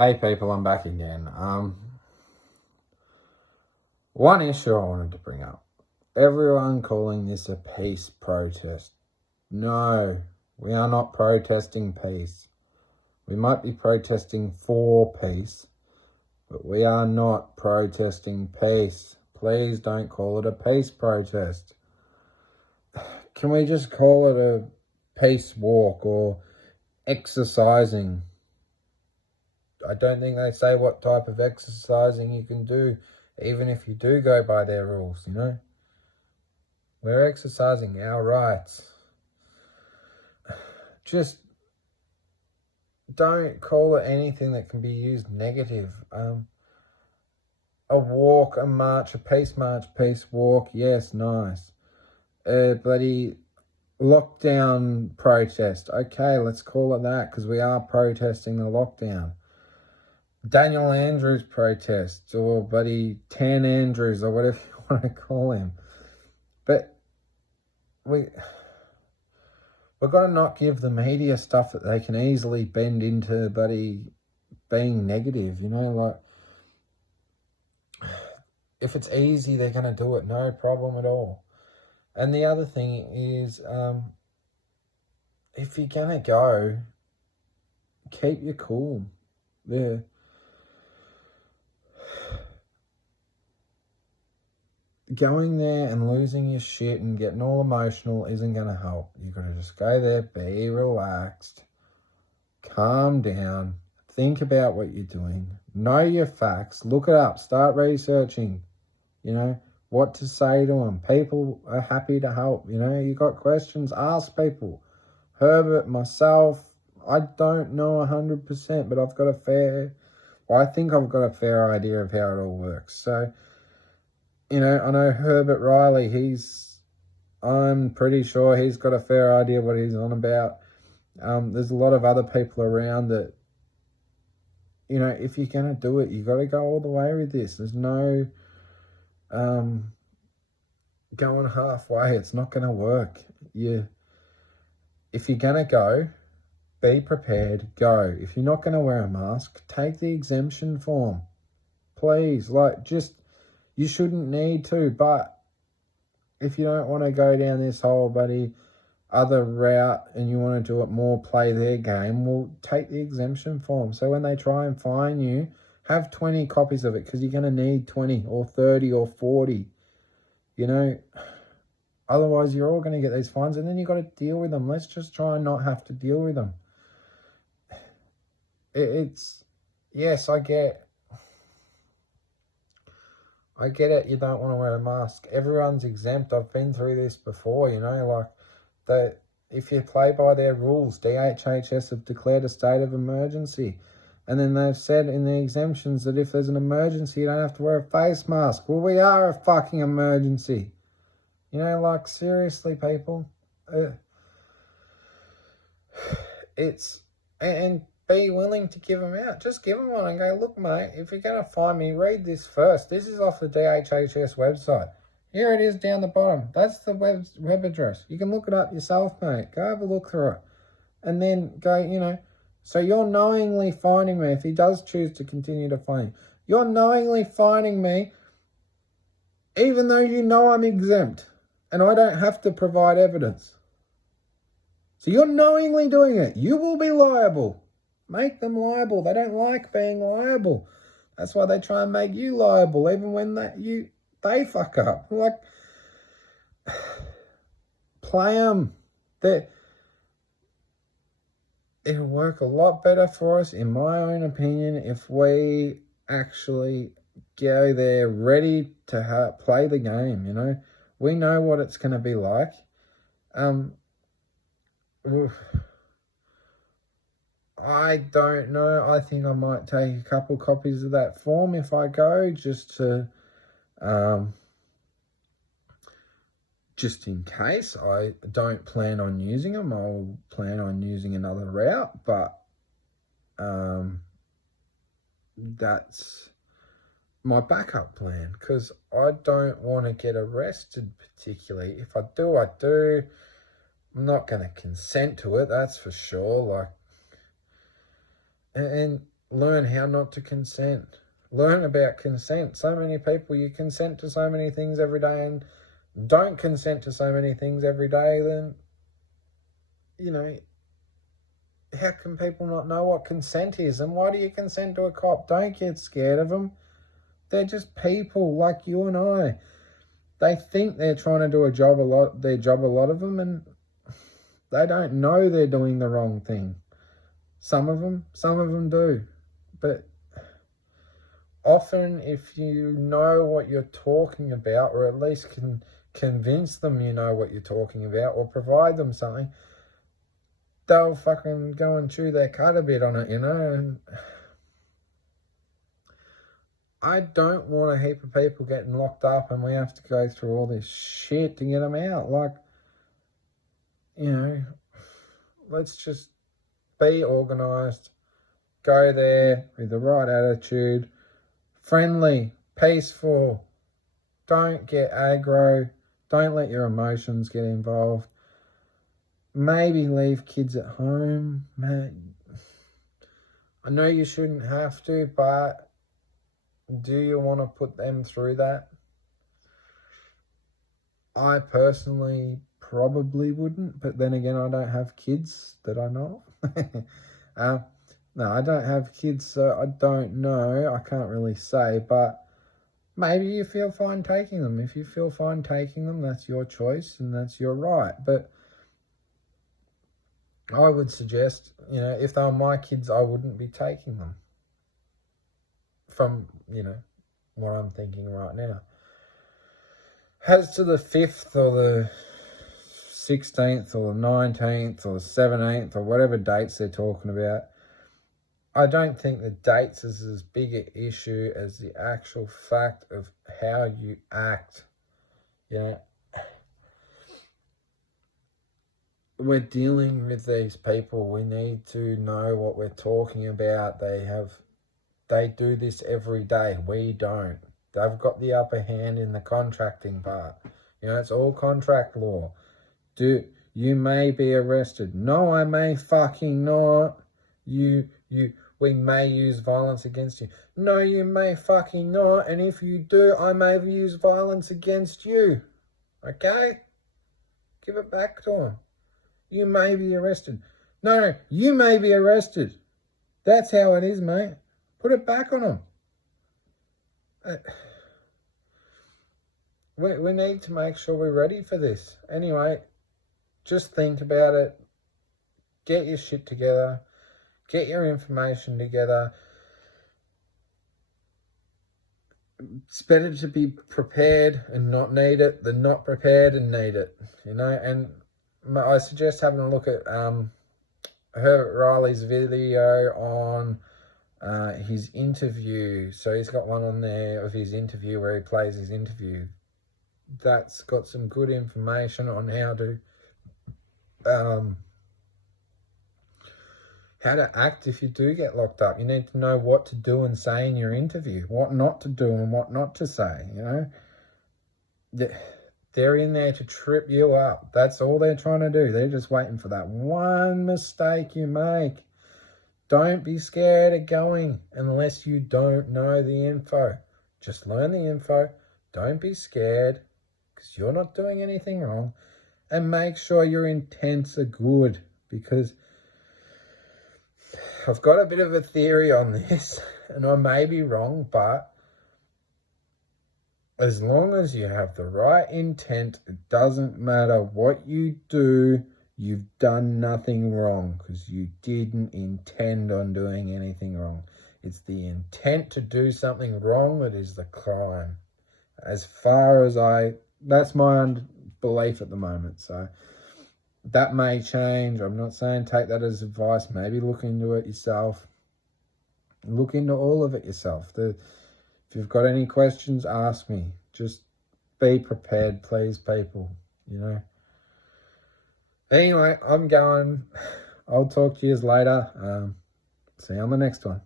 Hey people, I'm back again. One issue I wanted to bring up. Everyone calling this a peace protest. No, we are not protesting peace. We might be protesting for peace, but we are not protesting peace. Please don't call it a peace protest. Can we just call it a peace walk or exercising? I don't think they say what type of exercising you can do, even if you do go by their rules, you know. We're exercising our rights. Just don't call it anything that can be used negative. A walk, a march, a peace march, peace walk, yes, nice. A bloody lockdown protest. Okay, let's call it that because we are protesting the lockdown. Daniel Andrews protest, or buddy Tan Andrews, or whatever you want to call him. But we've got to not give the media stuff that they can easily bend into buddy being negative, you know, like if it's easy, they're going to do it, no problem at all. And the other thing is, if you're going to go, keep your cool. Yeah. Going there and losing your shit and getting all emotional isn't going to help. You've got to just go there, be relaxed, calm down, think about what you're doing, know your facts, look it up, start researching, you know, what to say to them. People are happy to help, you know. You got questions, ask people. Herbert, myself, I don't know 100%, but I think I've got a fair idea of how it all works. So, you know, I know Herbert Riley, I'm pretty sure he's got a fair idea what he's on about. There's a lot of other people around that, you know, if you're going to do it, you got to go all the way with this. There's no going halfway. It's not going to work. If you're going to go, be prepared, go. If you're not going to wear a mask, take the exemption form. Please, you shouldn't need to, but if you don't want to go down this whole other route and you want to do it more, play their game, well, take the exemption form. So when they try and fine you, have 20 copies of it because you're going to need 20 or 30 or 40, you know. Otherwise, you're all going to get these fines and then you've got to deal with them. Let's just try and not have to deal with them. Yes, I get it, you don't want to wear a mask. Everyone's exempt. I've been through this before, you know, if you play by their rules, DHHS have declared a state of emergency. And then they've said in the exemptions that if there's an emergency, you don't have to wear a face mask. Well, we are a fucking emergency. You know, seriously, people. And be willing to give them out. Just give them one and go, look, mate, if you're going to find me, read this first. This is off the DHHS website. Here it is down the bottom. That's the web address. You can look it up yourself, mate. Go have a look through it. And then go, you know, so you're knowingly fining me if he does choose to continue to fine you. You're knowingly fining me even though you know I'm exempt and I don't have to provide evidence. So you're knowingly doing it. You will be liable. Make them liable. They don't like being liable. That's why they try and make you liable, even when they fuck up. Play them. It'll work a lot better for us, in my own opinion, if we actually go there ready to play the game, you know. We know what it's going to be like. I don't know. I think I might take a couple copies of that form if I go, just in case. I don't plan on using them. I'll plan on using another route, but that's my backup plan because I don't want to get arrested particularly. If I do, I do. I'm not going to consent to it, that's for sure. And learn how not to consent. Learn about consent. So many people, you consent to so many things every day and don't consent to so many things every day, then, how can people not know what consent is? And why do you consent to a cop? Don't get scared of them. They're just people like you and I. They think they're trying to do their job, a lot of them, and they don't know they're doing the wrong thing. Some of them do. But often, if you know what you're talking about, or at least can convince them you know what you're talking about, or provide them something, they'll fucking go and chew their cud a bit on it, and I don't want a heap of people getting locked up and we have to go through all this shit to get them out. Like, let's just be organised, go there with the right attitude, friendly, peaceful, don't get aggro, don't let your emotions get involved. Maybe leave kids at home. I know you shouldn't have to, but do you want to put them through that? I personally probably wouldn't, but then again, I don't have kids that I know of. No, I don't have kids, so I don't know. I can't really say, but maybe you feel fine taking them. If you feel fine taking them, that's your choice and that's your right. But I would suggest, if they were my kids, I wouldn't be taking them. From, what I'm thinking right now. As to the 5th or the 16th or the 19th or the 17th or whatever dates they're talking about, I don't think the dates is as big an issue as the actual fact of how you act. We're dealing with these people. We need to know what we're talking about. They do this every day. We don't. They've got the upper hand in the contracting part. It's all contract law. You may be arrested. No, I may fucking not. We may use violence against you. No, you may fucking not. And if you do, I may use violence against you. Okay? Give it back to them. You may be arrested. No, you may be arrested. That's how it is, mate. Put it back on them. We need to make sure we're ready for this. Anyway, just think about it. Get your shit together. Get your information together. It's better to be prepared and not need it than not prepared and need it. And I suggest having a look at Herbert Riley's video on his interview. So he's got one on there of his interview where he plays his interview. That's got some good information on how to act if you do get locked up. You need to know what to do and say in your interview, what not to do and what not to say. They're in there to trip you up. That's all they're trying to do. They're just waiting for that one mistake you make. Don't be scared of going unless you don't know the info. Just learn the info. Don't be scared because you're not doing anything wrong. And make sure your intents are good, because I've got a bit of a theory on this and I may be wrong, but as long as you have the right intent, it doesn't matter what you do, you've done nothing wrong because you didn't intend on doing anything wrong. It's the intent to do something wrong that is the crime. As far as that's my belief at the moment. So that may change. I'm not saying take that as advice. Maybe look into it yourself. Look into all of it yourself. If you've got any questions, ask me. Just be prepared, please, people. Anyway, I'm going. I'll talk to you later. See you on the next one.